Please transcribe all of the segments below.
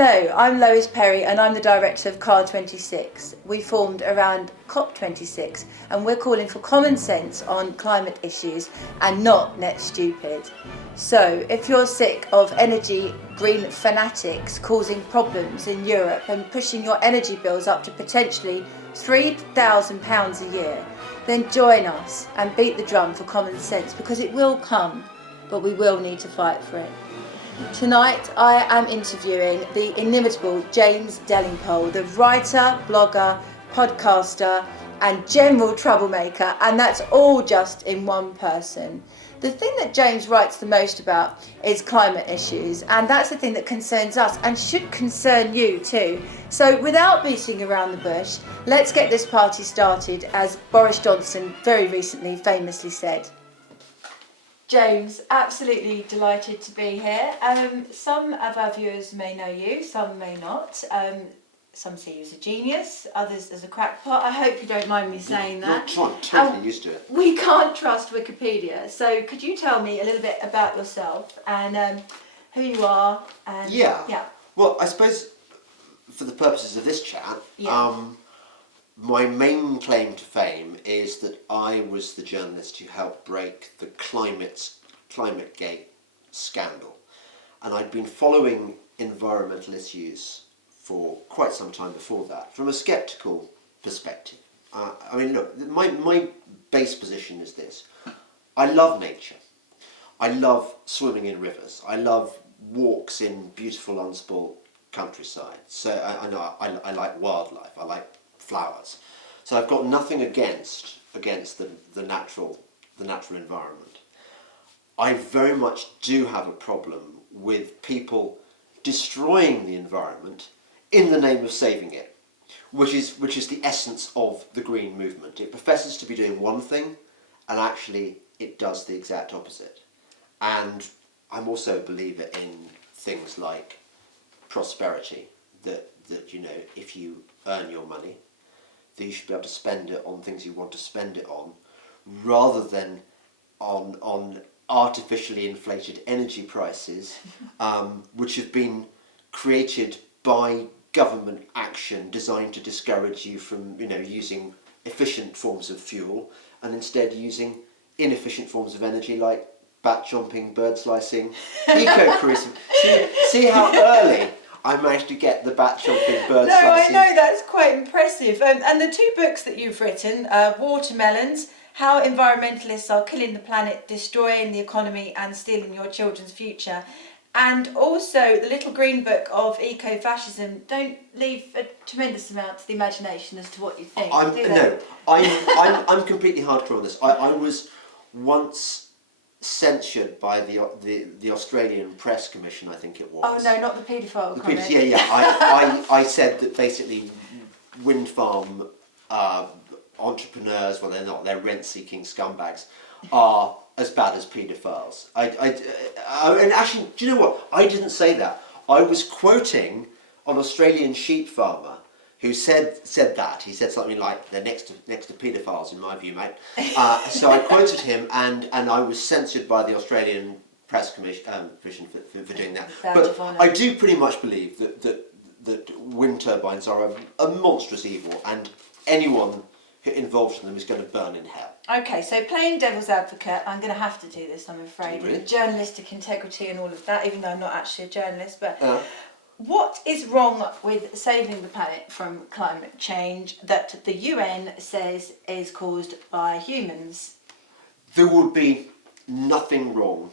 Hello, I'm Lois Perry and I'm the director of CAR26. We formed around COP26 and we're calling for common sense on climate issues and not net stupid. So if you're sick of energy green fanatics causing problems in Europe and pushing your energy bills up to potentially £3,000 a year, then join us and beat the drum for common sense, because it will come, but we will need to fight for it. Tonight I am interviewing the inimitable James Delingpole, the writer, blogger, podcaster and general troublemaker, and that's all just in one person. The thing that James writes the most about is climate issues, and that's the thing that concerns us and should concern you too. So without beating around the bush, let's get this party started, as Boris Johnson very recently famously said. James, absolutely delighted to be here. Some of our viewers may know you, some may not. Some see you as a genius, others as a crackpot. I hope you don't mind me saying that. I'm totally used to it. We can't trust Wikipedia, so could you tell me a little bit about yourself and who you are? And, yeah. Well, I suppose for the purposes of this chat, my main claim to fame is that I was the journalist who helped break the Climategate scandal. And I'd been following environmental issues for quite some time before that, from a sceptical perspective. I mean, look, my base position is this. I love nature. I love swimming in rivers. I love walks in beautiful unspoilt countryside. So I like wildlife. I like flowers. So I've got nothing against the natural environment. I very much do have a problem with people destroying the environment in the name of saving it, which is the essence of the green movement. It professes to be doing one thing, and actually it does the exact opposite. And I'm also a believer in things like prosperity, that you know, if you earn your money, that you should be able to spend it on things you want to spend it on, rather than on artificially inflated energy prices, which have been created by government action designed to discourage you from, using efficient forms of fuel and instead using inefficient forms of energy like bat chomping, bird slicing, eco-tourism. See how early I managed to get the bat chomping, bird slicing. No, I know, that's quite impressive. And the two books that you've written, Watermelons, How Environmentalists Are Killing the Planet, Destroying the Economy and Stealing Your Children's Future, and also the little green book of eco-fascism, don't leave a tremendous amount to the imagination as to what you think, I'm completely hardcore on this. I was once censured by the Australian Press Commission, I think it was. Oh no, not the paedophile comment. I said that basically wind farm entrepreneurs, well, they're not, they're rent-seeking scumbags, are as bad as paedophiles. And actually, do you know what? I didn't say that. I was quoting an Australian sheep farmer who said that. He said something like, "They're next to paedophiles, in my view, mate." So I quoted him, and I was censored by the Australian Press Commission for doing that. But I do pretty much believe that wind turbines are a monstrous evil, and anyone involved in them is going to burn in hell. Okay, so playing devil's advocate, I'm going to have to do this, I'm afraid. Really? Journalistic integrity and all of that, even though I'm not actually a journalist. But what is wrong with saving the planet from climate change that the UN says is caused by humans? There would be nothing wrong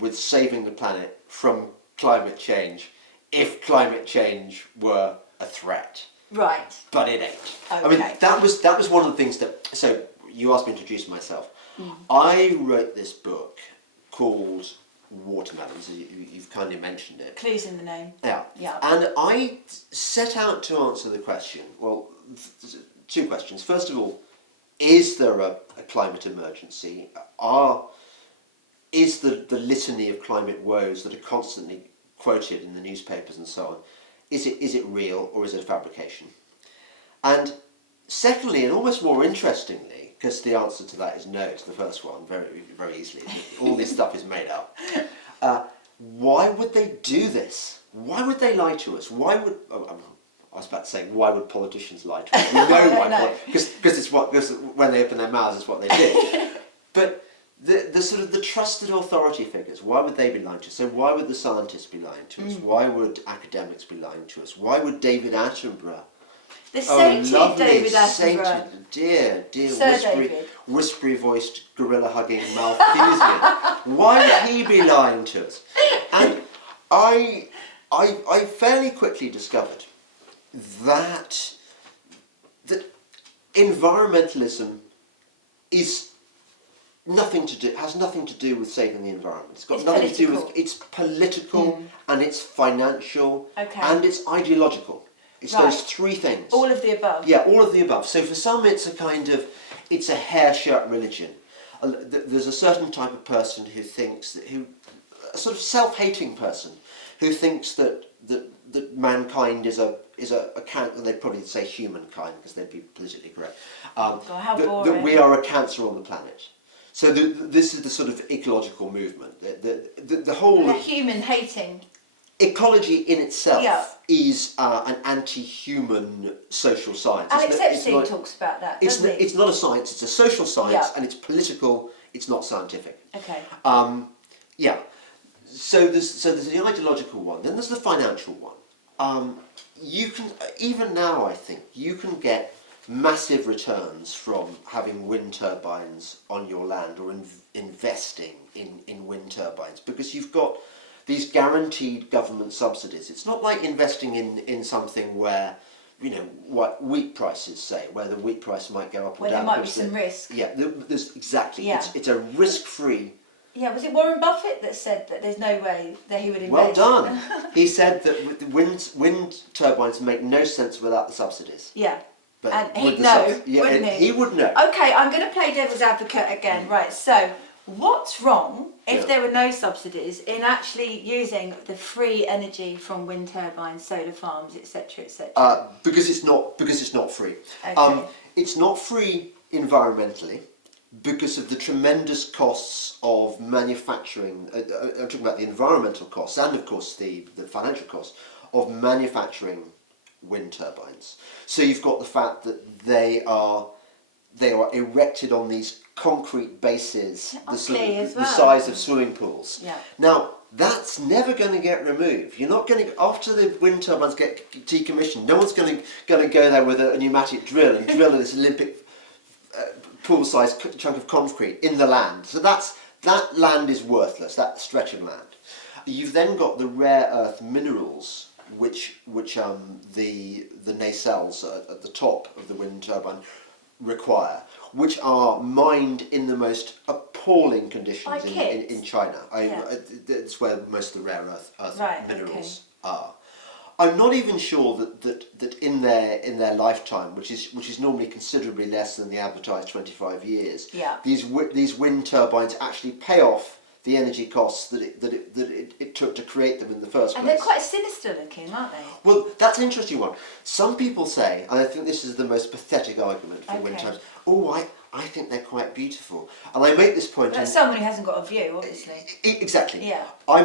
with saving the planet from climate change if climate change were a threat. Right. But it ain't. Okay. I mean, that was one of the things that... So, you asked me to introduce myself. I wrote this book called Watermelons. You've kindly mentioned it. Clues in the name. Yeah. And I set out to answer the question, well, two questions. First of all, is there a climate emergency? Is the litany of climate woes that are constantly quoted in the newspapers and so on, is it real or is it a fabrication? And secondly, and almost more interestingly, because the answer to that is no to the first one, very, very easily, all this stuff is made up, why would they do this? Why would they lie to us? Why would I was about to say, why would politicians lie to us? We know why, because when they open their mouths, it's what they do. But the sort of the trusted authority figures, why would they be lying to us? So why would the scientists be lying to us? Why would academics be lying to us? Why would David Attenborough? The sainted lovely, David Attenborough. sainted, dear, Sir whispery-voiced, gorilla-hugging Malthusian. Why would he be lying to us? And I fairly quickly discovered that environmentalism has nothing to do with saving the environment. It's got nothing to do with. It's political and it's financial and it's ideological. It's those three things. All of the above. Yeah, all of the above. So for some, it's a hair-shirt religion. There's a certain type of person who thinks a sort of self-hating person, who thinks that mankind is a they'd probably say humankind because they'd be politically correct. How boring. That we are a cancer on the planet. So this is the sort of ecological movement. The whole the human hating. Ecology in itself is an anti-human social science. Alex Epstein talks about that, doesn't he? It's not a science, it's a social science, and it's political, it's not scientific. Okay. So there's the ideological one, then there's the financial one. You can, even now I think, you can get massive returns from having wind turbines on your land or investing in wind turbines, because you've got these guaranteed government subsidies. It's not like investing in something where, what wheat prices say, where the wheat price might go up or down. Where there might be some risk. Yeah, there's exactly. Yeah. It's a risk-free. Yeah, was it Warren Buffett that said that there's no way that he would invest? Well done. He said that the wind turbines make no sense without the subsidies. Yeah. But and he'd know, wouldn't he? He would know. Okay, I'm going to play devil's advocate again. Right, so what's wrong if there were no subsidies in actually using the free energy from wind turbines, solar farms, etc., etc.? Because it's not free. Okay. It's not free environmentally because of the tremendous costs of manufacturing. I'm talking about the environmental costs and, of course, the financial costs of manufacturing wind turbines. So you've got the fact that they are erected on these concrete bases, the size of swimming pools. Yeah. Now that's never going to get removed. You're not going to, after the wind turbines get decommissioned, no one's going to go there with a pneumatic drill and drill this Olympic pool-sized chunk of concrete in the land. So that land is worthless. That stretch of land. You've then got the rare earth minerals, which the nacelles at the top of the wind turbine require, which are mined in the most appalling conditions in China. It's where most of the rare earth minerals are. I'm not even sure that in their lifetime, which is normally considerably less than the advertised 25 years, these wind turbines actually pay off the energy costs that it took to create them in the first place. And they're quite sinister looking, aren't they? Well, that's an interesting one. Some people say, and I think this is the most pathetic argument for wind turbines, I think they're quite beautiful. And I make this point... That's someone who hasn't got a view, obviously. Exactly. Yeah. I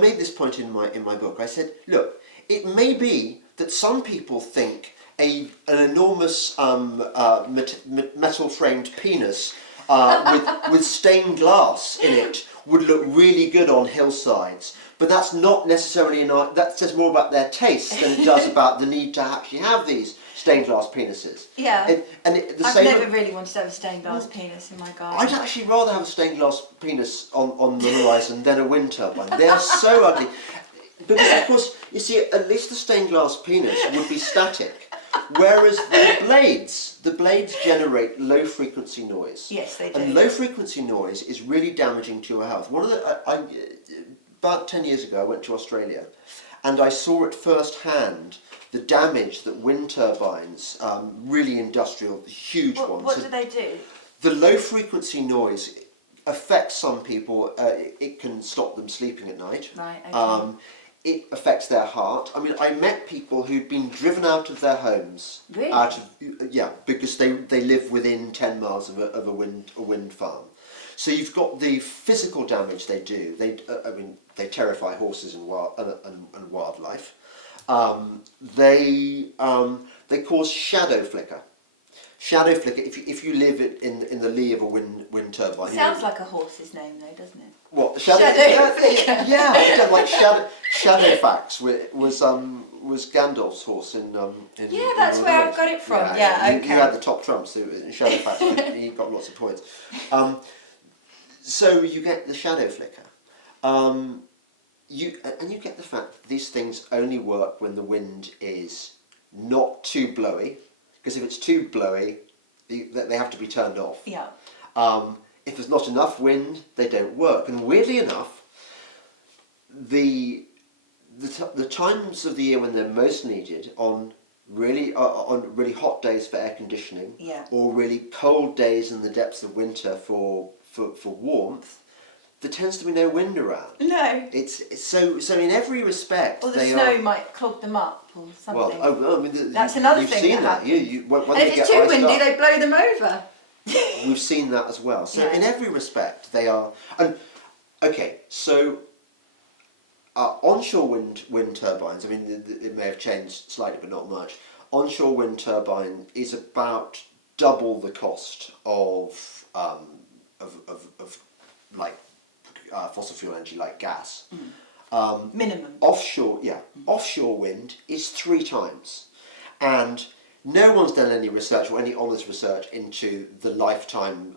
made this point in my book. I said, look, it may be that some people think an enormous metal-framed penis with stained glass in it would look really good on hillsides, but that's not necessarily that says more about their taste than it does about the need to actually have these stained glass penises. Yeah. I've never really wanted to have a stained glass penis in my garden. I'd actually rather have a stained glass penis on the horizon than a wind turbine. They're so ugly. Because of course, you see, at least the stained glass penis would be static. Whereas the blades generate low frequency noise. Yes, they do. And low frequency noise is really damaging to your health. About 10 years ago, I went to Australia, and I saw at first hand the damage that wind turbines, really industrial, huge ones. What do they do? The low frequency noise affects some people. It can stop them sleeping at night. Right. Okay. It affects their heart. I mean, I met people who'd been driven out of their homes. Really? Because they live within 10 miles of a wind farm. So you've got the physical damage they do. They terrify horses and wildlife. They cause shadow flicker. Shadow flicker. If you live in the lee of a wind turbine. Sounds like a horse's name, though, doesn't it? What Shadow flicker. Yeah, like Shadowfax was Gandalf's horse in Yeah, that's where I've got it from. Yeah, okay. You had the top trump, so in Shadowfax he got lots of points. So you get the shadow flicker. You get the fact that these things only work when the wind is not too blowy, because if it's too blowy, they have to be turned off. Yeah. If there's not enough wind, they don't work. And weirdly enough, the times of the year when they're most needed on really hot days for air conditioning, or really cold days in the depths of winter for warmth, there tends to be no wind around. No. It's so in every respect. Or the snow might clog them up or something. Well, I mean, that's another you've thing seen that that. happens. When and if it's too windy, they blow them over. We've seen that as well. So in every respect, they are. And okay, so onshore wind turbines. I mean, it may have changed slightly, but not much. Onshore wind turbine is about double the cost of like fossil fuel energy, like gas. Minimum. Offshore wind is 3 times, and no one's done any research or any honest research into the lifetime,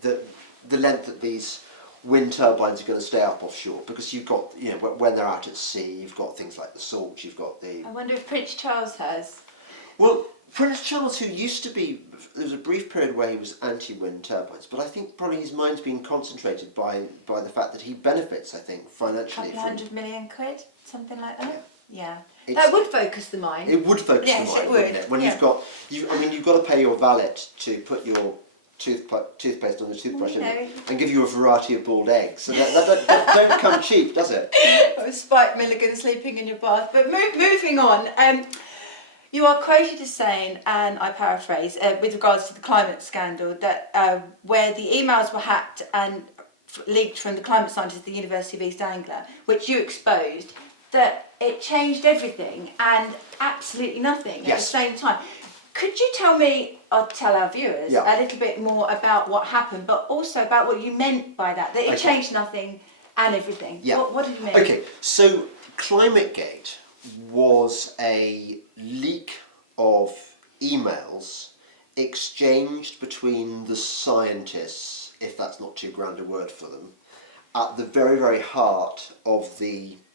the length that these wind turbines are going to stay up offshore, because you've got, when they're out at sea, you've got things like the salt, you've got the... I wonder if Prince Charles has. Well, Prince Charles, who used to be, there was a brief period where he was anti-wind turbines, but I think probably his mind's been concentrated by the fact that he benefits, I think, financially. £200 million, something like that? Yeah. It's, that would focus the mind. It would focus the mind, wouldn't it? When you've got, you've got to pay your valet to put your toothpaste on the toothbrush and give you a variety of boiled eggs. So that don't come cheap, does it? Spike Milligan sleeping in your bath. But moving on, you are quoted as saying, and I paraphrase, with regards to the climate scandal, that where the emails were hacked and leaked from the climate scientists at the University of East Anglia, which you exposed, that it changed everything and absolutely nothing at the same time. Could you tell me, or tell our viewers, a little bit more about what happened, but also about what you meant by that it changed nothing and everything? Yeah. What did you mean? Okay, so Climategate was a leak of emails exchanged between the scientists, if that's not too grand a word for them, at the very, very heart of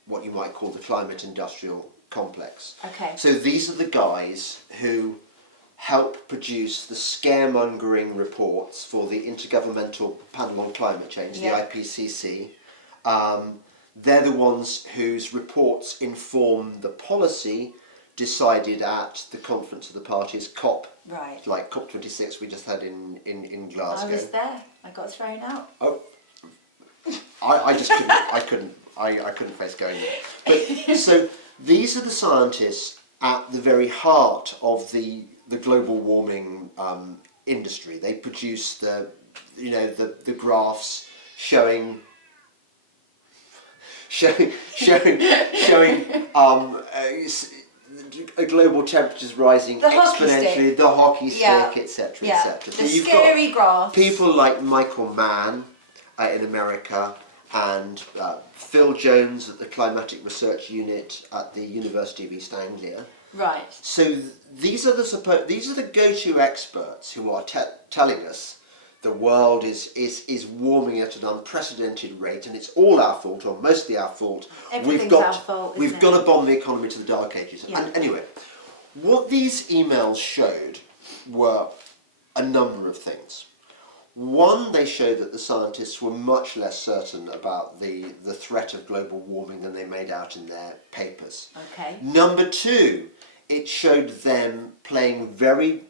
what you might call the climate industrial complex. Okay. So these are the guys who help produce the scaremongering reports for the Intergovernmental Panel on Climate Change, the IPCC. They're the ones whose reports inform the policy decided at the Conference of the Parties, COP. Right. Like COP26 we just had in Glasgow. I was there. I got thrown out. Oh. I just couldn't. I couldn't face going there. But so these are the scientists at the very heart of the global warming industry. They produce the graphs showing global temperatures rising exponentially, the hockey stick, etc., etc. The scary graph. People like Michael Mann in America, and Phil Jones at the Climatic Research Unit at the University of East Anglia. Right. So these are the go-to experts who are telling us the world is warming at an unprecedented rate, and it's all our fault, or mostly our fault. Everything's our fault. We've got to bomb the economy to the dark ages. Yeah. And anyway, what these emails showed were a number of things. One, they showed that the scientists were much less certain about the threat of global warming than they made out in their papers. Okay. Number two, it showed them playing very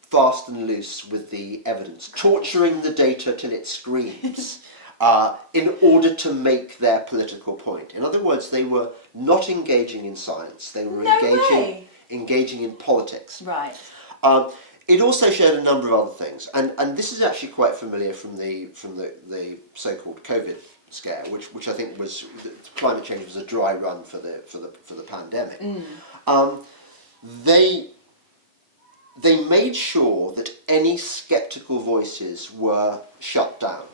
fast and loose with the evidence, torturing the data till it screams, in order to make their political point. In other words, they were not engaging in science, they were engaging in politics. Right. it also showed a number of other things, and this is actually quite familiar from the so-called COVID scare, which I think was climate change was a dry run for the pandemic. They made sure that any sceptical voices were shut down.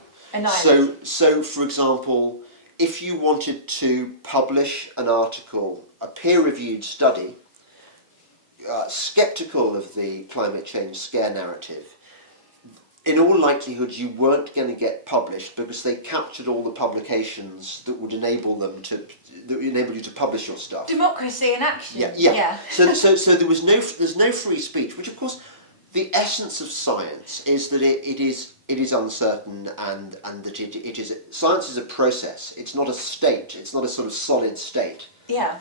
So for example, if you wanted to publish an article, a peer-reviewed study, sceptical of the climate change scare narrative, in all likelihood you weren't going to get published because they captured all the publications that would enable you to publish your stuff. Democracy in action. Yeah. So there's no free speech, which of course the essence of science is that it is uncertain and that it is science is a process. It's not a state. It's not a sort of solid state. Yeah.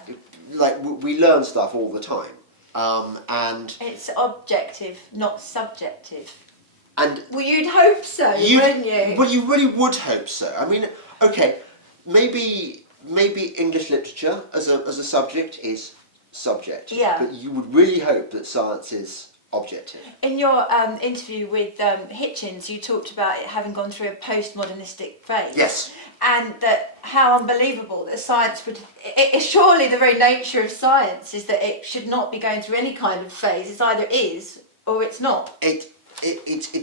Like we learn stuff all the time. And it's objective, not subjective. And well, you'd hope so, wouldn't you? Well, you really would hope so. I mean, okay, maybe English literature as a subject is subjective, but you would really hope that science is objective. In your interview with Hitchens, you talked about it having gone through a postmodernistic phase. Yes. And that how unbelievable that science would... surely the very nature of science is that it should not be going through any kind of phase. It's either is or it's not. It's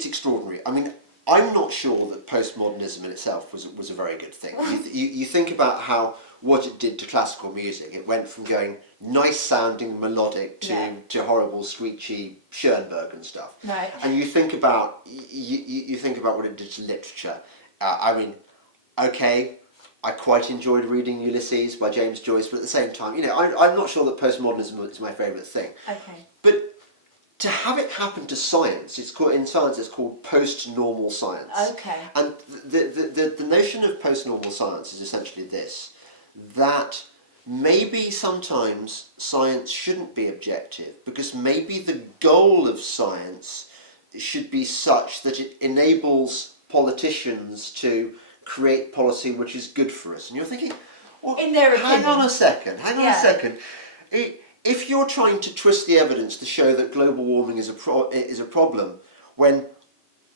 extraordinary. I mean, I'm not sure that postmodernism in itself was a very good thing. You think about what it did to classical music. It went from going nice sounding melodic to horrible screechy Schoenberg and stuff. Right. And you think about what it did to literature. I mean, okay, I quite enjoyed reading Ulysses by James Joyce, but at the same time, I'm not sure that postmodernism is my favourite thing. Okay. But to have it happen to science, it's called post-normal science. Okay. And the notion of post-normal science is essentially this, that maybe sometimes science shouldn't be objective, because maybe the goal of science should be such that it enables politicians to create policy which is good for us. And you're thinking, well, in their opinion. hang on a second. If you're trying to twist the evidence to show that global warming is a problem, when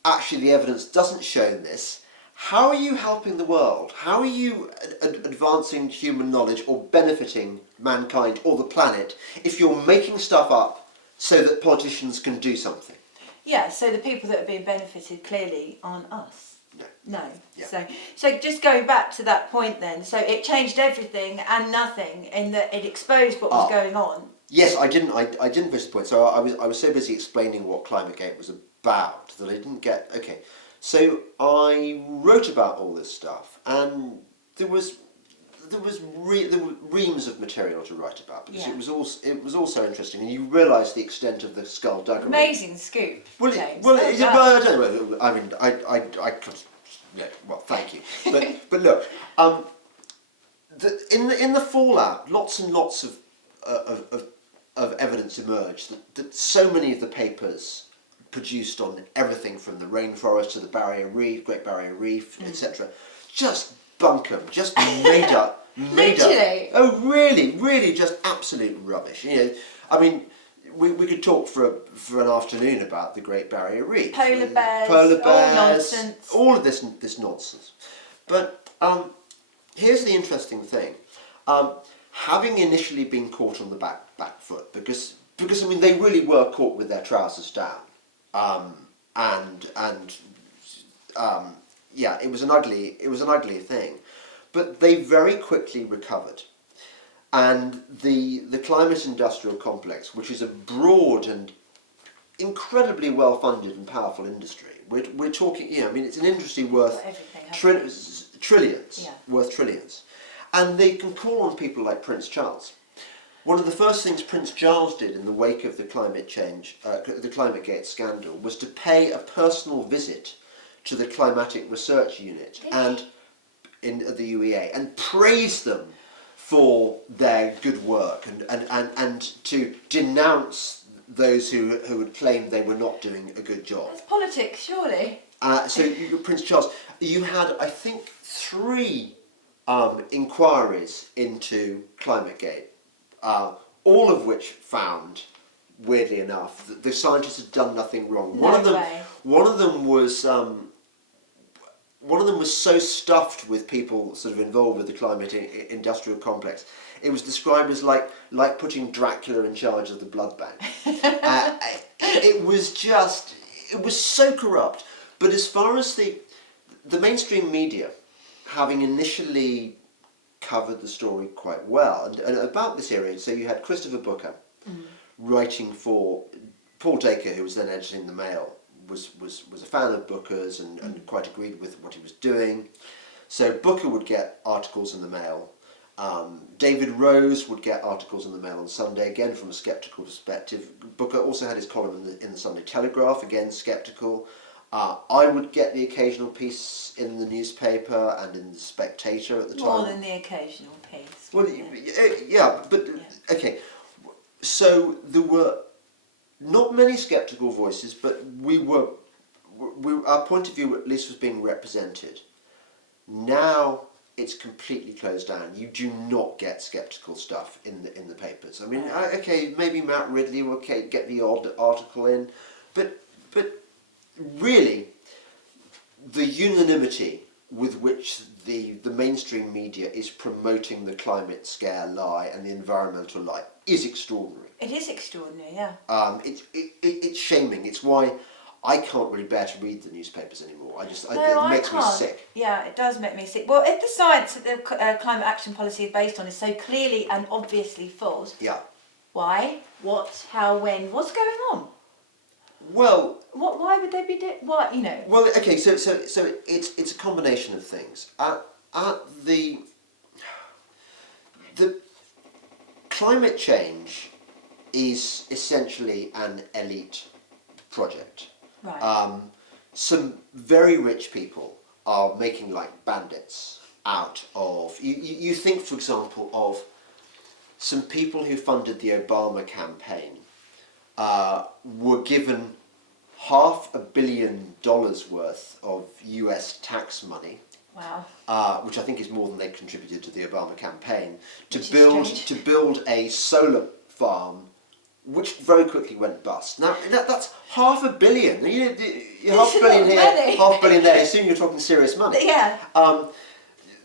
actually the evidence doesn't show this, how are you helping the world? How are you advancing human knowledge or benefiting mankind or the planet if you're making stuff up so that politicians can do something? Yeah, so the people that are being benefited clearly aren't us. No. Yeah. So just going back to that point then, so it changed everything and nothing in that it exposed what was going on. Yes, I didn't push the point. So I was so busy explaining what Climategate was about that I didn't get. Okay, so I wrote about all this stuff, and there were reams of material to write about because it was also interesting, and you realise the extent of the skullduggery. Amazing scoop, James. I don't know. I mean, I could. Yeah, well, thank you. But look, in the fallout, lots and lots of evidence emerged that so many of the papers produced on everything from the rainforest to the Great Barrier Reef, etc. just bunkum, just made up. Oh, really, just absolute rubbish. I mean, we could talk for an afternoon about the Great Barrier Reef. Polar bears, all nonsense. All of this nonsense. But here's the interesting thing. Having initially been caught on the back foot, because I mean they really were caught with their trousers down, it was an ugly thing, but they very quickly recovered. And the climate industrial complex, which is a broad and incredibly well-funded and powerful industry, we're talking, I mean, it's an industry worth trillions, worth trillions. And they can call on people like Prince Charles. One of the first things Prince Charles did in the wake of the the Climategate scandal was to pay a personal visit to the Climatic Research Unit at the UEA and praise them for their good work and to denounce those who had claimed they were not doing a good job. That's politics, surely. So Prince Charles, you had, I think, 3 inquiries into Climategate, all of which found weirdly enough. The scientists had done nothing wrong. No way. One of them was so stuffed with people sort of involved with the climate industrial complex. It was described as like putting Dracula in charge of the blood bank. It was so corrupt. But as far as the mainstream media, having initially covered the story quite well, and about this area, so you had Christopher Booker writing for Paul Dacre, who was then editing the Mail, was a fan of Booker's and quite agreed with what he was doing. So Booker would get articles in the Mail. David Rose would get articles in the Mail on Sunday, again from a sceptical perspective. Booker also had his column in the Sunday Telegraph, again sceptical. I would get the occasional piece in the newspaper and in the Spectator at the time. More than the occasional piece. Well, okay. So there were not many sceptical voices, but our point of view at least was being represented. Now it's completely closed down. You do not get sceptical stuff in the papers. I mean, okay, maybe Matt Ridley will get the odd article in, but really, the unanimity with which the mainstream media is promoting the climate scare lie and the environmental lie is extraordinary. It is extraordinary, yeah. It's shaming. It's why I can't really bear to read the newspapers anymore. It makes me sick. Yeah, it does make me sick. Well, if the science that the climate action policy is based on is so clearly and obviously false, why, what, how, when, what's going on? Well, why would they be what, you know? Well, okay, so it's a combination of things. The climate change is essentially an elite project. Right. Some very rich people are making like bandits out of. You think, for example, of some people who funded the Obama campaign. Were given $500 million worth of US tax money. Wow. Which I think is more than they contributed to the Obama campaign to build a solar farm, which very quickly went bust. Now that's $500 million. You're $500 million here, $500 million there. Soon you're talking serious money. Yeah.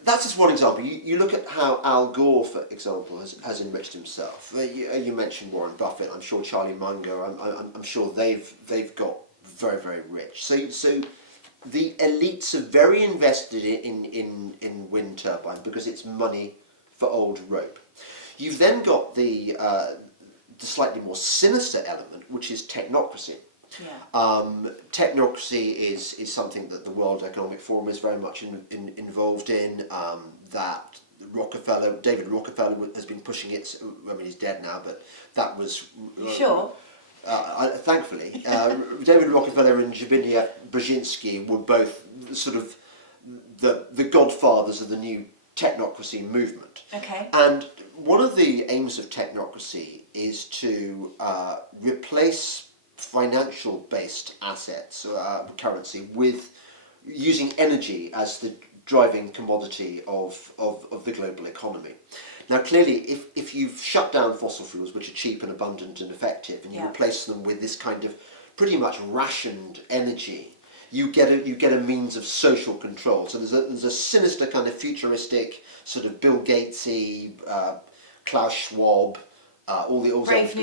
That's just one example. You look at how Al Gore, for example, has enriched himself. You mentioned Warren Buffett. I'm sure Charlie Munger. I'm sure they've got very, very rich. So the elites are very invested in wind turbine because it's money for old rope. You've then got the slightly more sinister element, which is technocracy. Yeah. Technocracy is something that the World Economic Forum is very much involved in. That David Rockefeller has been pushing it. I mean, he's dead now, but that was. You sure? Thankfully, David Rockefeller and Zbigniew Brzezinski were both sort of the godfathers of the new technocracy movement. Okay. And one of the aims of technocracy is to replace financial-based assets, currency, with using energy as the driving commodity of the global economy. Now, clearly, if you've shut down fossil fuels, which are cheap and abundant and effective, and you replace them with this kind of pretty much rationed energy, you get a means of social control. So there's a sinister kind of futuristic sort of Bill Gatesy, Klaus Schwab, Brave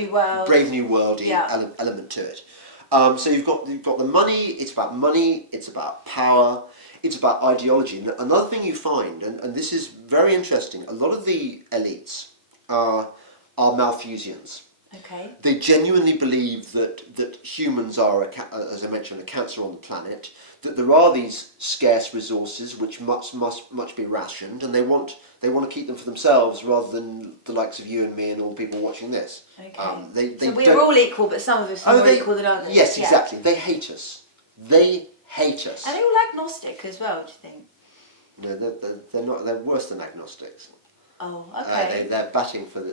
New World element to it. So you've got the money. It's about money. It's about power. It's about ideology. And another thing you find, and this is very interesting, a lot of the elites are Malthusians. Okay. They genuinely believe that humans are, as I mentioned, a cancer on the planet, that there are these scarce resources which must be rationed, and they want to keep them for themselves rather than the likes of you and me and all the people watching this. Okay. So we're all equal, but some of us are more equal than others. Yes, exactly. They hate us. They hate us. Are they all agnostic as well, do you think? No, they're not. They're worse than agnostics. Oh, okay. They're batting for the.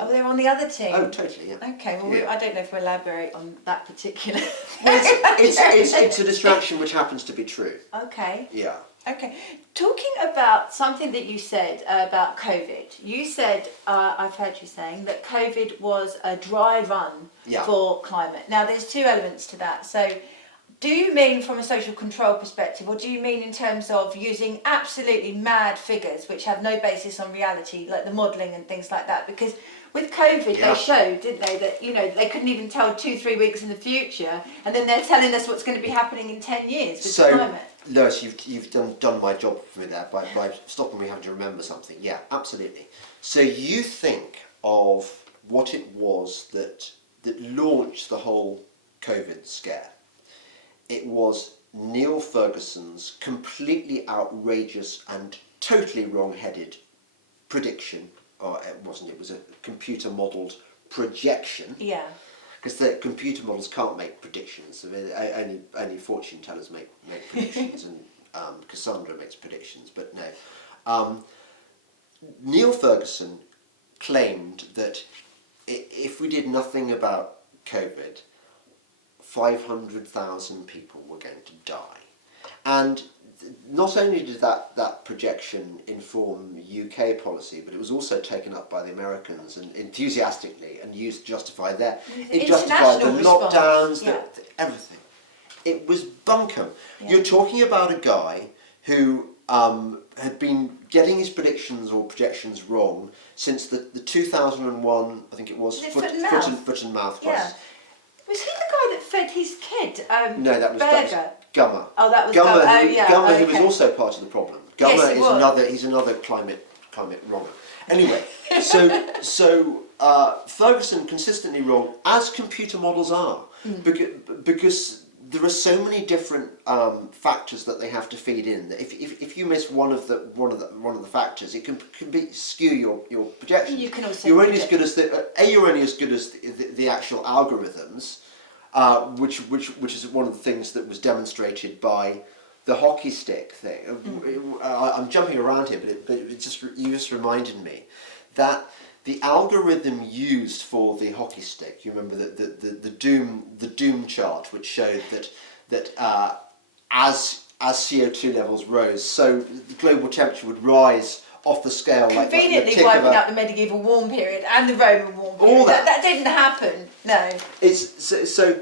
Oh, they're on the other team. Oh, totally. Yeah. Okay. Well, Yeah. I don't know if we elaborate on that particular. Well, it's a distraction which happens to be true. Okay. Yeah. Okay. Talking about something that you said about COVID, you said, I've heard you saying that COVID was a dry run for climate. Now, there's two elements to that. So, do you mean from a social control perspective, or do you mean in terms of using absolutely mad figures which have no basis on reality, like the modelling and things like that? Because with COVID, they showed, didn't they, that they couldn't even tell 2-3 weeks in the future, and then they're telling us what's going to be happening in 10 years with the climate. Lois, you've done my job for me there by stopping me having to remember something. Yeah, absolutely. So you think of what it was that launched the whole COVID scare. It was Neil Ferguson's completely outrageous and totally wrong-headed prediction, or it wasn't, it was a computer-modelled projection. Yeah. Because the computer models can't make predictions. I mean, only fortune tellers make predictions, and Cassandra makes predictions. But no, Neil Ferguson claimed that if we did nothing about COVID, 500,000 people were going to die. And not only did that projection inform UK policy, but it was also taken up by the Americans and enthusiastically and used to justify it justified the lockdowns, everything. It was bunkum. Yeah. You're talking about a guy who had been getting his predictions or projections wrong since the 2001, I think it was, foot and mouth crisis. Was he the guy that fed his kid? No, that was Gummer. Oh, that was Gummer. Gummer, who was also part of the problem. Gummer is another climate wronger. Anyway, so Ferguson consistently wrong, as computer models are, because there are so many different factors that they have to feed in. That if you miss one of the factors, it can skew your projections. You can also you're only as good as the actual algorithms, which is one of the things that was demonstrated by the hockey stick thing. I'm jumping around here, but you just reminded me that the algorithm used for the hockey stick, you remember the doom chart, which showed that as CO2 levels rose, so the global temperature would rise off the scale. Conveniently wiping out the medieval warm period and the Roman warm period. All that didn't happen. No. It's so.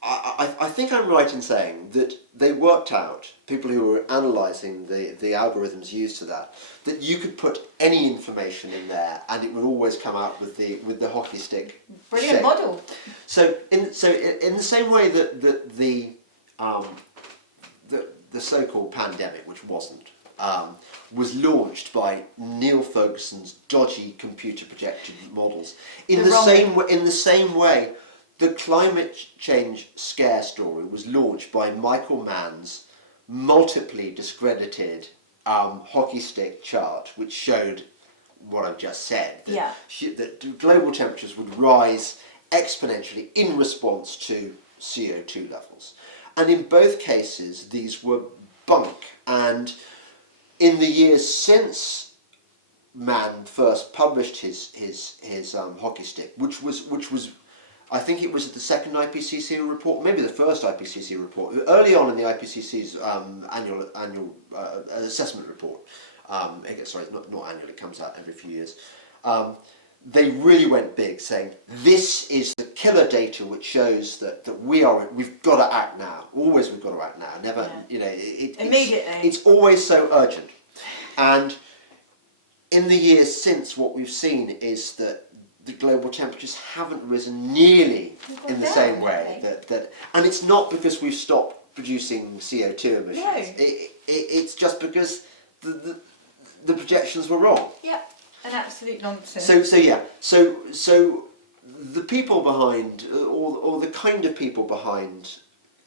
I think I'm right in saying that they worked out, people who were analysing the algorithms used to that you could put any information in there and it would always come out with the hockey stick. Brilliant shape. model. So in the same way that the so-called pandemic, which wasn't, was launched by Neil Ferguson's dodgy computer projected models. In the same way, the climate change scare story was launched by Michael Mann's multiply discredited hockey stick chart, which showed what I've just said, that global temperatures would rise exponentially in response to CO2 levels. And in both cases, these were bunk. And in the years since Mann first published his hockey stick, which was I think it was the second IPCC report, maybe the first IPCC report, early on in the IPCC's annual assessment report. Not annual, it comes out every few years. They really went big, saying this is the killer data which shows that we've got to act now. Always we've got to act now. Never, immediately. It's always so urgent. And in the years since, what we've seen is that the global temperatures haven't risen nearly in the same way. And it's not because we've stopped producing CO2 emissions. No. It's just because the projections were wrong. Yeah, an absolute nonsense. So the people behind, or the kind of people behind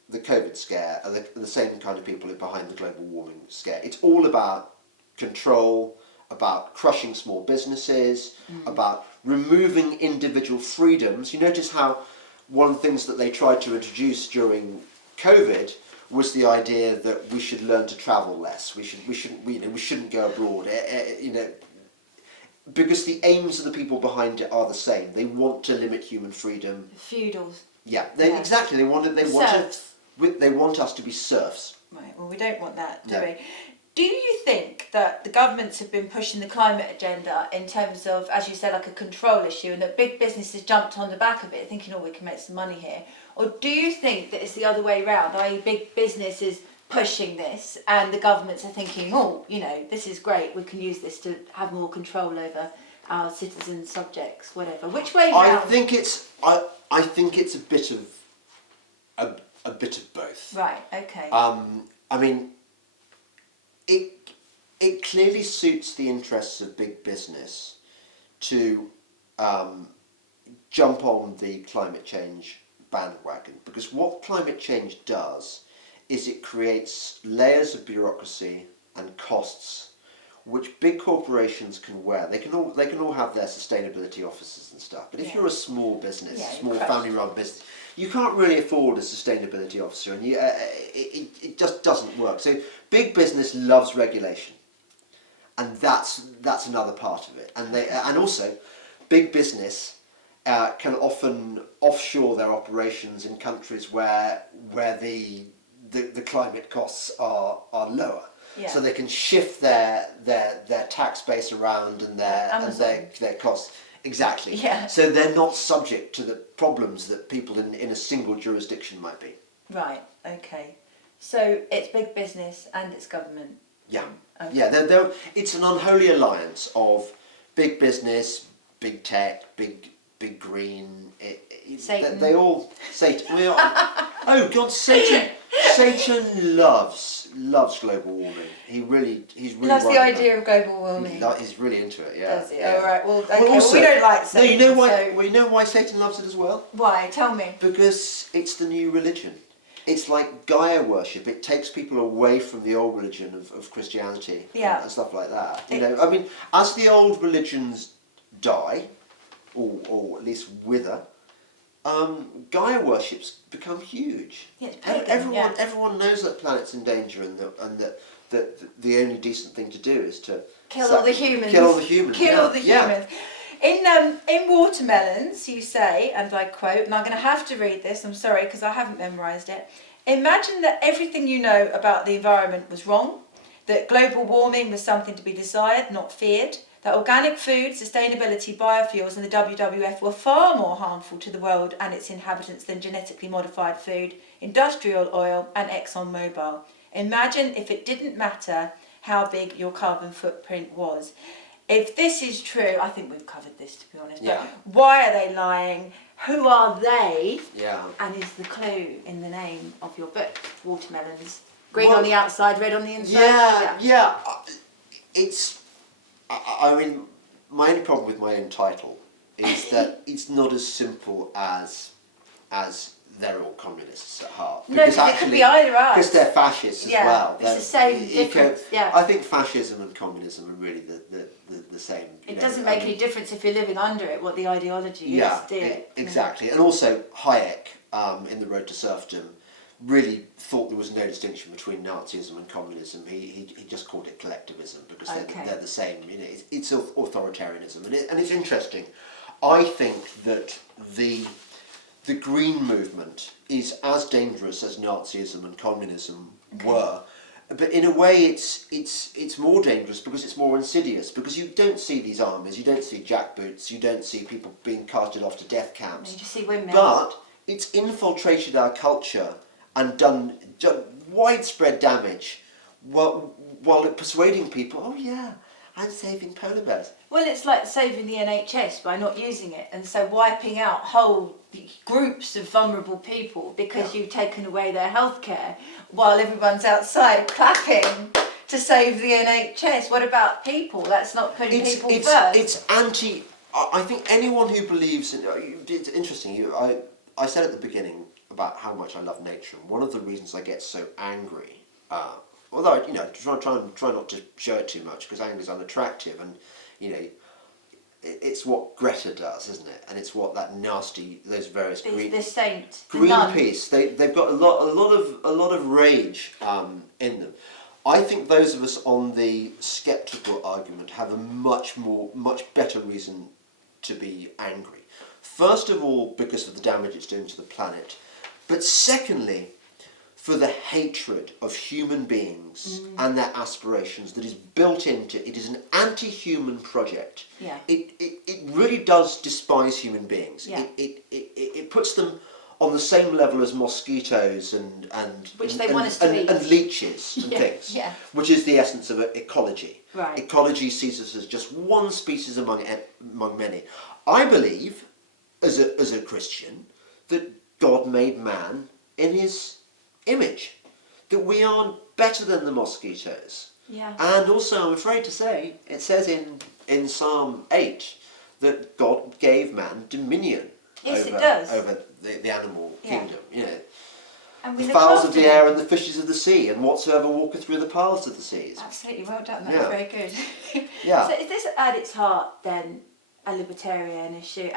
the COVID scare, are the same kind of people behind the global warming scare. It's all about control, about crushing small businesses, about removing individual freedoms. You notice how one of the things that they tried to introduce during COVID was the idea that we should learn to travel less. We shouldn't go abroad. because the aims of the people behind it are the same. They want to limit human freedom. Feudals. Yeah, Yeah. exactly. They want us to be serfs. Right. Well, we don't want that, do No. we? Do you think that the governments have been pushing the climate agenda in terms of, as you said, like a control issue, and that big business has jumped on the back of it, thinking, oh, we can make some money here? Or do you think that it's the other way round, i.e. big business is pushing this and the governments are thinking, oh, you know, this is great, we can use this to have more control over our citizens, subjects, whatever? Which way round? I think it's a bit of a bit of both. Right, okay. I mean, it clearly suits the interests of big business to jump on the climate change bandwagon, because what climate change does is it creates layers of bureaucracy and costs which big corporations can wear. They can all have their sustainability officers and stuff, but if you're a small business, small family-run business, you can't really afford a sustainability officer, and it just doesn't work. So big business loves regulation, and that's another part of it. And also, big business can often offshore their operations in countries where the climate costs are lower. Yeah. So they can shift their tax base around and their costs. Exactly. Yeah. So they're not subject to the problems that people in a single jurisdiction might be. Right, okay. So it's big business and it's government. Yeah. Okay. Yeah, it's an unholy alliance of big business, big tech, big green. Satan. They all Satan. Oh God, Satan loves global warming. He's really loves the right idea of global warming. He's really into it. Yeah. Does he? Yeah. Oh, right. Well, okay. Also, we don't like Satan. No, you know why? So... Well, you know why Satan loves it as well? Why? Tell me. Because it's the new religion. It's like Gaia worship. It takes people away from the old religion of Christianity and stuff like that. You know, I mean, as the old religions die, or at least wither, Gaia worship's become huge. Yeah, it's pagan, everyone knows that the planet's in danger, and that the only decent thing to do is to kill all the humans. Kill all the humans. Kill all the humans. In Watermelons, you say, and I quote, and I'm going to have to read this, I'm sorry, because I haven't memorised it. Imagine that everything you know about the environment was wrong, that global warming was something to be desired, not feared, that organic food, sustainability, biofuels and the WWF were far more harmful to the world and its inhabitants than genetically modified food, industrial oil and ExxonMobil. Imagine if it didn't matter how big your carbon footprint was. If this is true, I think we've covered this, to be honest, but why are they lying? Who are they? Yeah. And is the clue in the name of your book, Watermelons? Green on the outside, red on the inside? Yeah. I mean, my only problem with my own title is that it's not as simple as they're all communists at heart. No, because it could be either us. Because they're fascists as well. It's the same difference. I think fascism and communism are really the same. It doesn't make any difference if you're living under it, what the ideology is, do it? Exactly. And also Hayek, in The Road to Serfdom, really thought there was no distinction between Nazism and communism. He just called it collectivism because they're the same. You know, it's authoritarianism, and it's interesting. I think that the Green movement is as dangerous as Nazism and communism were, but in a way it's more dangerous because it's more insidious, because you don't see these armies, you don't see jackboots, you don't see people being carted off to death camps. You just see windmills. But it's infiltrated our culture and done widespread damage while persuading people, oh yeah, I'm saving polar bears. Well, it's like saving the NHS by not using it, and so wiping out whole groups of vulnerable people because you've taken away their healthcare while everyone's outside clapping to save the NHS. What about people? That's not putting people first. It's anti... I think anyone who believes in... It's interesting, I said at the beginning about how much I love nature, and one of the reasons I get so angry, although try not to show it too much because anger is unattractive, and it's what Greta does, isn't it? And it's what that those various the saint, Greenpeace. They've got a lot of rage in them. I think those of us on the sceptical argument have a much better reason to be angry. First of all, because of the damage it's doing to the planet, but secondly, for the hatred of human beings and their aspirations that is built into it. It is an anti-human project. Yeah. It really does despise human beings. Yeah. It puts them on the same level as mosquitoes and Which and, they and, want us to and, eat. and leeches and Yeah, things. yeah. Which is the essence of ecology. Right. Ecology sees us as just one species among many. I believe, as a Christian, that God made man in his image, that we are better than the mosquitoes. Yeah. And also, I'm afraid to say, it says in Psalm 8 that God gave man dominion Yes, it does. over the animal kingdom. You know, And we the look fowls after of the them. air and the fishes of the sea, and whatsoever walketh through the paths of the seas. Absolutely, well done. That's Yeah. very good. Yeah. So is this at its heart then a libertarian issue?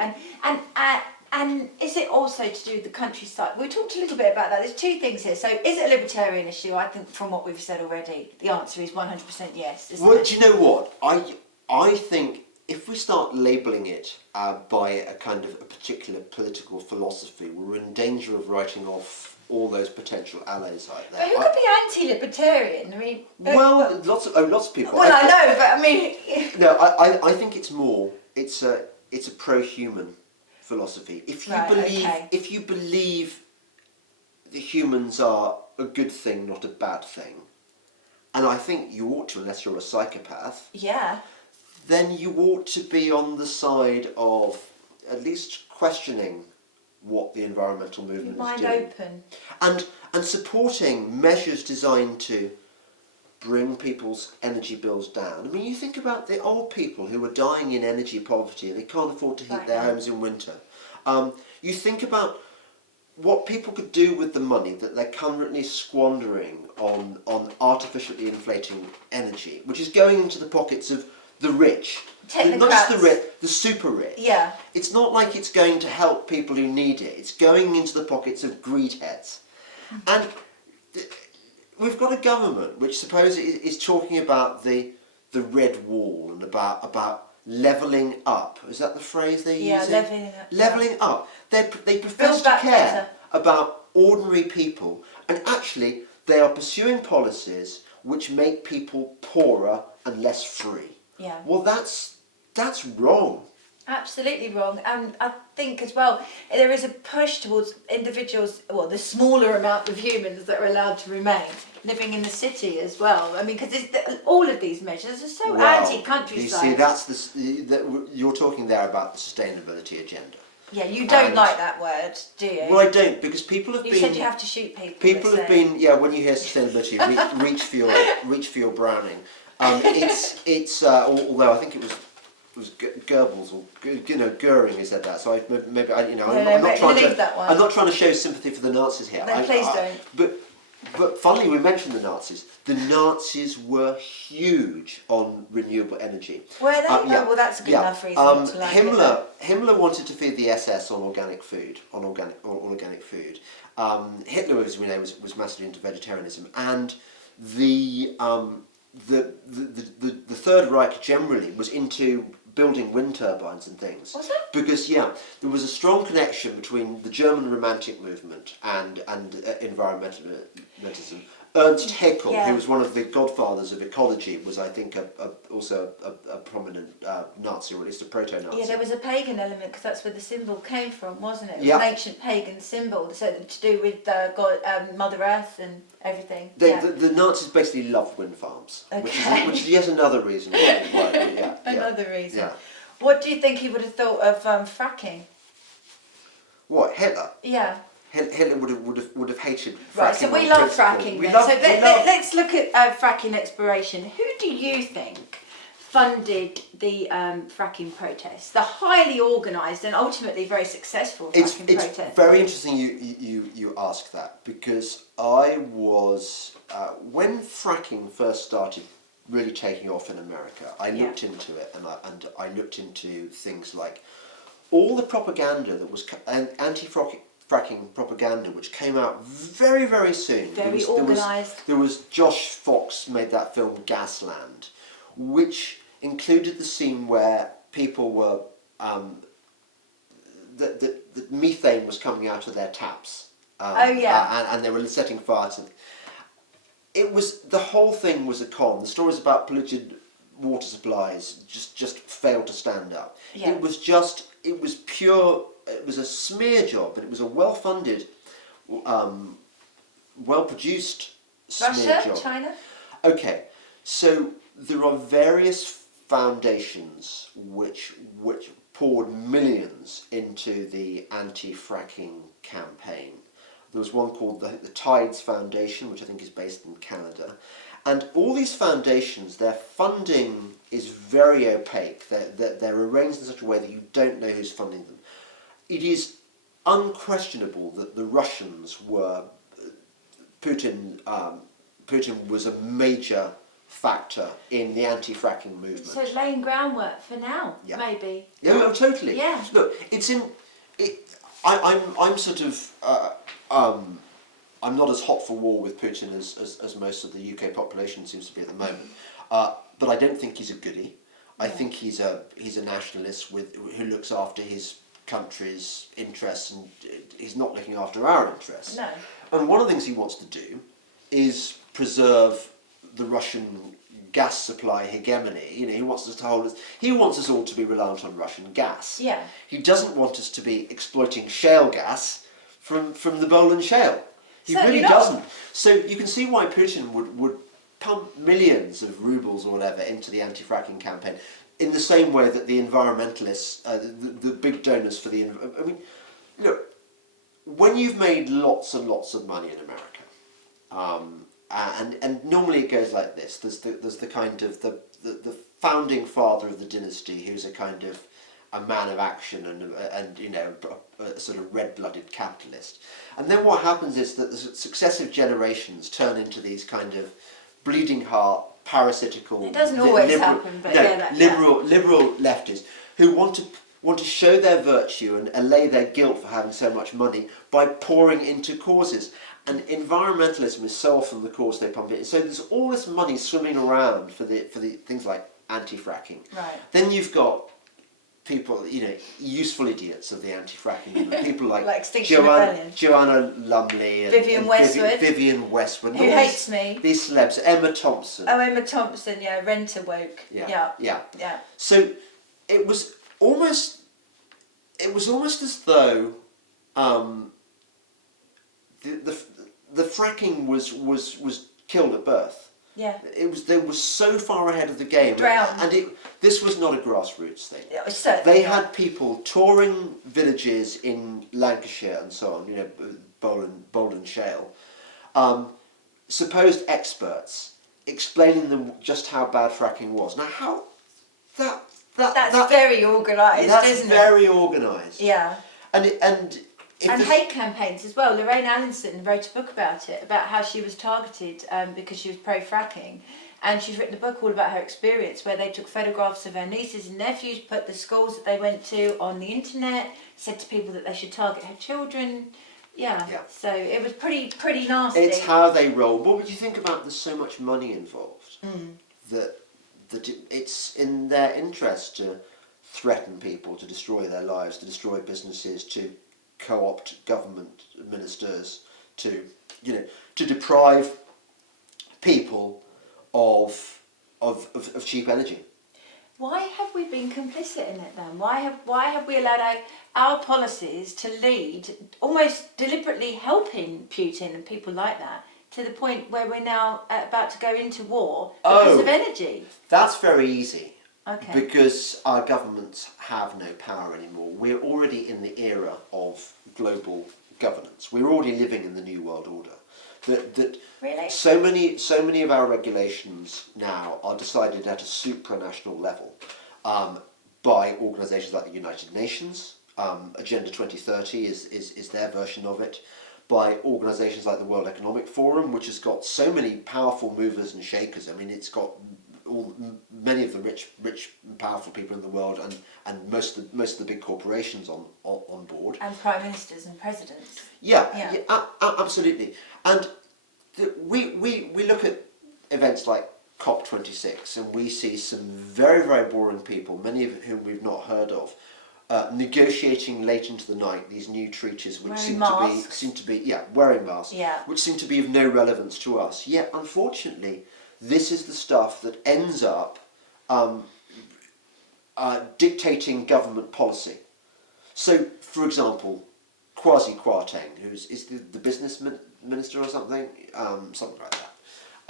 And is it also to do with the countryside? We talked a little bit about that. There's two things here. So is it a libertarian issue? I think from what we've said already, the answer is 100% yes. Isn't Well, it? do you know what? I think if we start labelling it by a kind of a particular political philosophy, we're in danger of writing off all those potential allies out there. But who could be anti-libertarian? I mean, Well, lots of people. Well, I know, but I mean, No, I think it's more. It's a pro-human philosophy. If you believe that humans are a good thing, not a bad thing, and I think you ought to, unless you're a psychopath, yeah, then you ought to be on the side of at least questioning what the environmental movement mind is doing, open. and supporting measures designed to bring people's energy bills down. I mean, you think about the old people who are dying in energy poverty and they can't afford to heat their homes in winter. You think about what people could do with the money that they're currently squandering on artificially inflating energy, which is going into the pockets of the rich. Not just the rich, the super rich. Yeah. It's not like it's going to help people who need it. It's going into the pockets of greedheads. And we've got a government which supposedly is talking about the red wall and about levelling up. Is that the phrase they're using? Yeah, levelling up. Levelling up. They profess to care about ordinary people, and actually they are pursuing policies which make people poorer and less free. Yeah. Well, that's wrong. Absolutely wrong. And I think as well, there is a push towards individuals, well, the smaller amount of humans that are allowed to remain living in the city as well. I mean, because all of these measures are so anti-countryside. You see, you're talking there about the sustainability agenda. Yeah, you don't like that word, do you? Well, I don't, because people have You been... said you have to shoot people. People have been, when you hear sustainability, reach for your Browning. Although I think it was Goebbels or Goering who said that. So I'm not trying to show sympathy for the Nazis here. No, please don't. But funnily, we mentioned the Nazis. The Nazis were huge on renewable energy. Were they? Well, that's a good enough reason not to like it. Himmler wanted to feed the SS on organic food. Hitler, as we know, was massively into vegetarianism, and the Third Reich generally was into building wind turbines and things. Was it? Because there was a strong connection between the German Romantic movement and environmentalism. Ernst Haeckel, who was one of the godfathers of ecology, was, I think, also a prominent Nazi, or at least a proto-Nazi. Yeah, there was a pagan element because that's where the symbol came from, wasn't it? It was Yeah. an ancient pagan symbol, so to do with God, Mother Earth and everything. The Nazis basically loved wind farms, which is yet another reason why. Another reason. Yeah. What do you think he would have thought of fracking? What, Hitler? Yeah. Hitler would have hated fracking. Right, so we love fracking then. Let's look at fracking exploration. Who do you think funded the fracking protests? The highly organised and ultimately very successful fracking protests. It's very interesting you ask that, because I was when fracking first started really taking off in America, I looked into it, and I looked into things like all the propaganda that was anti-fracking propaganda, which came out very, very soon. Very organised. There was Josh Fox made that film Gasland, which included the scene where people were that methane was coming out of their taps. And they were setting fire to. It was, the whole thing was a con. The stories about polluted water supplies just failed to stand up. Yeah. It was pure. It was a smear job, but it was a well-funded, well-produced smear job. Russia, China. Okay, so there are various foundations which poured millions into the anti-fracking campaign. There was one called the Tides Foundation, which I think is based in Canada. And all these foundations, their funding is very opaque. They're arranged in such a way that you don't know who's funding them. It is unquestionable that the Russians were, Putin was a major factor in the anti-fracking movement. So laying groundwork for now, Yeah. maybe. Yeah, no, totally. Yeah. Look, I'm sort of I'm not as hot for war with Putin as most of the UK population seems to be at the moment. But I don't think he's a goodie. I think he's a nationalist who looks after his country's interests, and he's not looking after our interests. No. And one of the things he wants to do is preserve the Russian gas supply hegemony. You know, he wants us to hold us. He wants us all to be reliant on Russian gas. Yeah. He doesn't want us to be exploiting shale gas from the Bolan Shale. He Certainly really not. doesn't. So you can see why Putin would pump millions of rubles or whatever into the anti-fracking campaign, in the same way that the environmentalists, the big donors for the. I mean, look, when you've made lots and lots of money in America, and normally it goes like this. There's the kind of the founding father of the dynasty, who's a kind of a man of action and you know, a sort of red-blooded capitalist. And then what happens is that the successive generations turn into these kind of bleeding heart, parasitical. It doesn't always happen, but liberal leftists who want to show their virtue and allay their guilt for having so much money by pouring into causes. And environmentalism is so often the cause they pump it. So there's all this money swimming around for the things like anti-fracking. Right. Then you've got people, you know, useful idiots of the anti-fracking movement. People like Extinction Rebellion. Joanna Lumley and Vivienne Westwood. Who hates me. These celebs. Emma Thompson. Oh, Emma Thompson, yeah, renter woke. Yeah. So it was almost as though the fracking was killed at birth. Yeah. They were so far ahead of the game. Drowned. And this was not a grassroots thing. Yeah, certainly They not. had people touring villages in Lancashire and so on, you know, Bolan Shale, supposed experts explaining them just how bad fracking was. Now, how that's very organised, that's isn't it? very organised. Yeah. And hate campaigns as well. Lorraine Allinson wrote a book about it, about how she was targeted because she was pro-fracking. And she's written a book all about her experience, where they took photographs of her nieces and nephews, put the schools that they went to on the internet, said to people that they should target her children. Yeah. So it was pretty nasty. It's how they roll. What would you think about there's so much money involved? That it's in their interest to threaten people, to destroy their lives, to destroy businesses, to co-opt government ministers, to deprive people of cheap energy. Why have we been complicit in it then? Why have we allowed our policies to lead, almost deliberately helping Putin and people like that, to the point where we're now about to go into war because of energy? That's very easy. Okay. Because our governments have no power anymore. We're already in the era of global governance. We're already living in the New World Order. Really? So many of our regulations now are decided at a supranational level by organisations like the United Nations. Agenda 2030 is their version of it. By organisations like the World Economic Forum, which has got so many powerful movers and shakers. I mean, it's got many of the rich and powerful people in the world, and most of the big corporations on board. And prime ministers and presidents. Absolutely. And we look at events like COP26, and we see some very, very boring people, many of whom we've not heard of, negotiating late into the night these new treaties, which seem to be wearing masks, which seem to be of no relevance to us. Yet, unfortunately, this is the stuff that ends up dictating government policy. So, for example, Kwasi Kwarteng, is the business minister or something like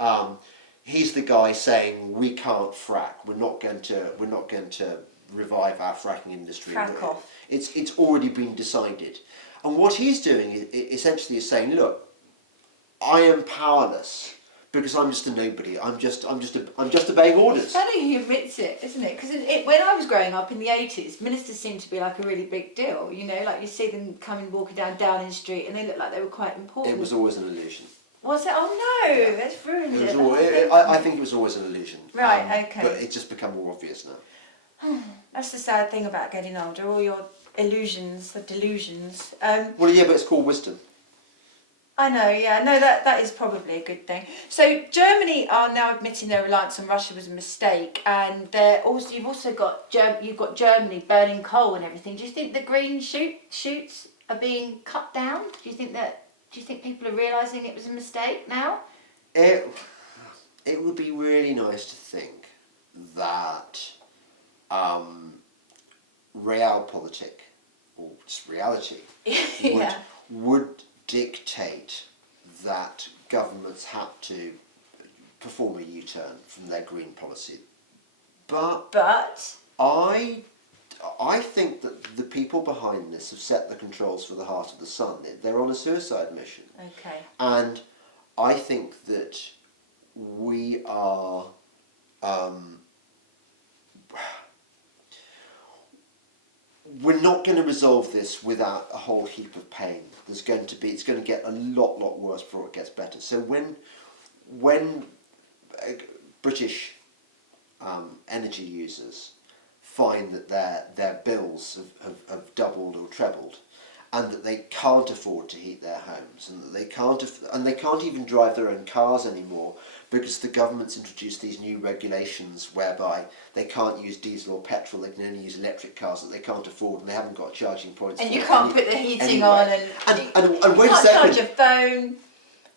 that. He's the guy saying we can't frack. We're not going to revive our fracking industry. Frack off. It's already been decided. And what he's doing essentially is saying, look, I am powerless because I'm just a nobody. I'm just obeying orders. It's funny he admits it, isn't it? Because when I was growing up in the 80s, ministers seemed to be like a really big deal. You know, like you see them coming walking down Downing Street, and they look like they were quite important. It was always an illusion. Was it? Oh no, that's ruined it. I think it was always an illusion. Right, okay. But it's just become more obvious now. That's the sad thing about getting older. All your illusions, the delusions. Well, yeah, but it's called wisdom. I know, yeah. No, that is probably a good thing. So Germany are now admitting their reliance on Russia was a mistake, and you've also got Germany burning coal and everything. Do you think the green shoots are being cut down? Do you think people are realising it was a mistake now? It would be really nice to think that realpolitik, or just reality, would dictate that governments have to perform a U-turn from their green policy. But I think that the people behind this have set the controls for the heart of the sun. They're on a suicide mission. Okay. And I think that we are we're not going to resolve this without a whole heap of pain. It's going to get a lot worse before it gets better. So when British energy users find that their bills have doubled or trebled, and that they can't afford to heat their homes, and that they can't even drive their own cars anymore because the government's introduced these new regulations whereby they can't use diesel or petrol, they can only use electric cars that they can't afford, and they haven't got charging points. And you can't put the heating on, and wait a second. Charge your phone.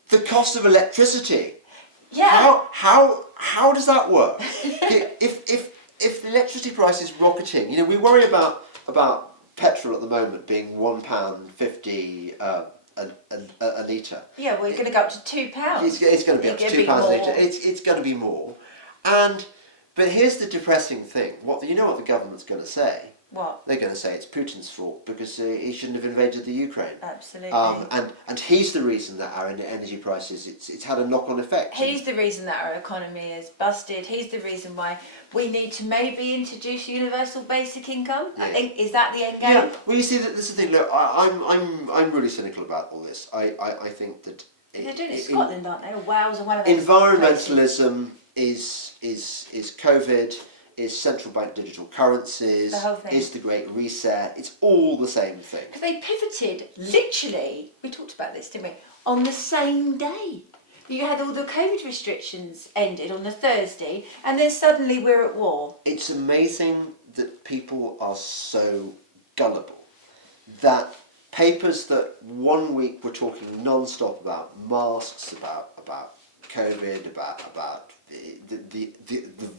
The cost of electricity. Yeah. How does that work? If the electricity price is rocketing, we worry about petrol at the moment being £1.50 a litre. Yeah, we're going to go up to £2. It's going to be up to £2 a litre. It's going to be more. But here's the depressing thing. What the government's going to say? What? They're going to say it's Putin's fault because he shouldn't have invaded the Ukraine. Absolutely. And he's the reason that our energy prices, it's had a knock-on effect. He's the reason that our economy is busted. He's the reason why we need to maybe introduce universal basic income. Yeah. Is that the end game? Yeah. Well, you see, this is the thing. Look, I'm really cynical about all this. I think that they're doing it in Scotland, aren't they? Or Wales, or one of those. Environmentalism is COVID. Is central bank digital currencies, the whole thing. Is the Great Reset, it's all the same thing. Because they pivoted, literally, we talked about this, didn't we, on the same day. You had all the COVID restrictions ended on the Thursday, and then suddenly we're at war. It's amazing that people are so gullible, that papers that 1 week were talking non-stop about masks, about COVID, about the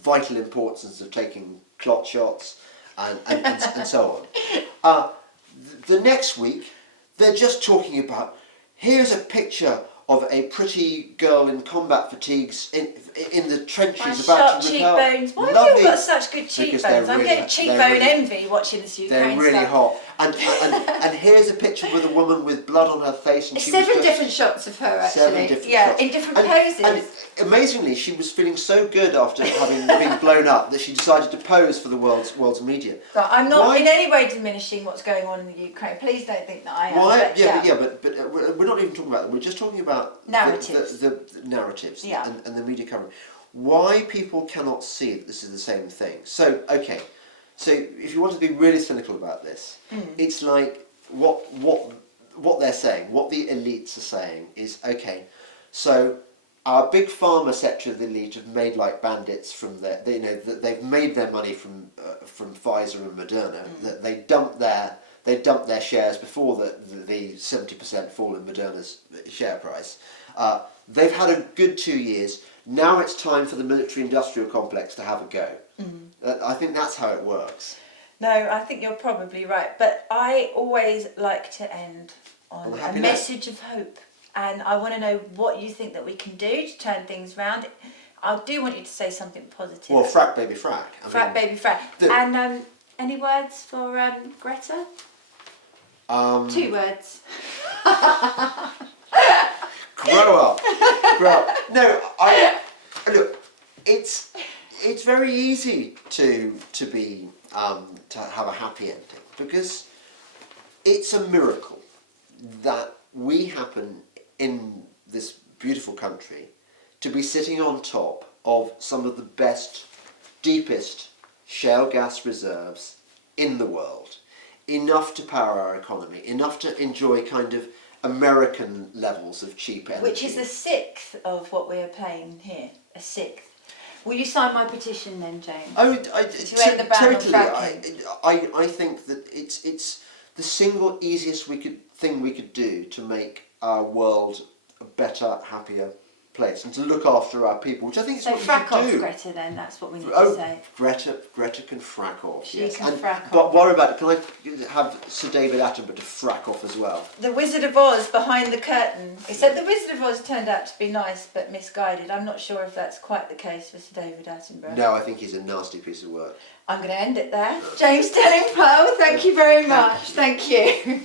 vital importance of taking clot shots and so on. The next week, they're just talking about, here's a picture of a pretty girl in combat fatigues in the trenches about to repel. Cheekbones. Why have you got such good cheekbones? I'm getting cheekbone envy watching this Ukraine They're really stuff. hot. And here's a picture with a woman with blood on her face. And Seven different shots of her, actually. 7 different shots. In different poses. And amazingly, she was feeling so good after having been blown up that she decided to pose for the world's media. So I'm not in any way diminishing what's going on in the Ukraine. Please don't think that I am. Why? But we're not even talking about that. We're just talking about narratives. The narratives and the media coverage. why people cannot see that this is the same thing. So, okay, so if you want to be really cynical about this, it's like what they're saying, what the elites are saying is, okay, so our big pharma sector of the elite have made like bandits from their, they've made their money from Pfizer and Moderna. That they dumped their shares before the 70% fall in Moderna's share price. They've had a good 2 years. Now it's time for the military-industrial complex to have a go. I think that's how it works. No, I think you're probably right. But I always like to end on a message of hope. And I want to know what you think that we can do to turn things around. I do want you to say something positive. Well, frack, baby, frack. Baby, frack. And any words for Greta? 2 words. Grow up. No, look. It's very easy to be to have a happy ending, because it's a miracle that we happen in this beautiful country to be sitting on top of some of the best, deepest shale gas reserves in the world, enough to power our economy, enough to enjoy kind of American levels of cheap energy. Which is a sixth of what we are paying here. A sixth. Will you sign my petition then, James? Oh, to end the ban on fracking? I think that it's the single easiest thing we could do to make our world a better, happier place, and to look after our people, which I think is what we should do. So frack off, Greta, then. That's what we need to say. Greta can frack off. She can frack off. But worry about it. Can I have Sir David Attenborough to frack off as well? The Wizard of Oz behind the curtain. He said the Wizard of Oz turned out to be nice but misguided. I'm not sure if that's quite the case for Sir David Attenborough. No, I think he's a nasty piece of work. I'm going to end it there. James Delingpole, thank you very much. Thank you.